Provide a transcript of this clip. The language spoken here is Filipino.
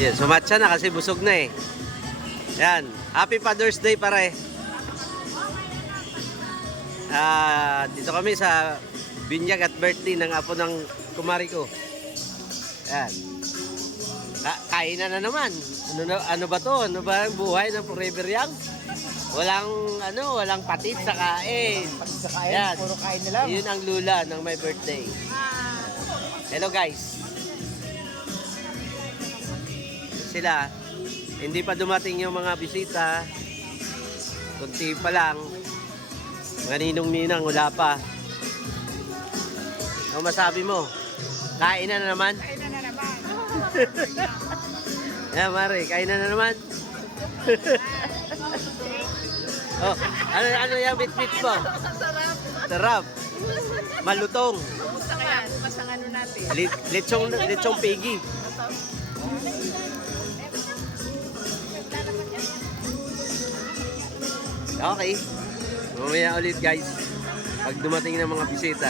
Yan, sumatsa na kasi busog na eh. Yan, Happy Father's Day pare. Dito kami sa binyag at birthday ng apo ng kumari ko. Yan. Kainan na naman. Ano ba to? Ano ba ang buhay ng Forever Young? Walang patit sa kain. Patit sa kain, Yan. puro kain na lang. Yun ang lula ng my birthday. Hello guys. Sila, hindi pa dumating yung mga bisita. Kunti pa lang. Mga ninong-ninang, wala pa. Ano masabi mo? Kain na naman? Kain na naman. Yan, Mari, kain na naman. Oh, ano yung bit-bit mo? Sarap. Sarap. Malutong. Kumusta kaya? Masang ano natin? Lechong pigi. Okay. Mamaya ulit guys. Pag dumating ng mga bisita.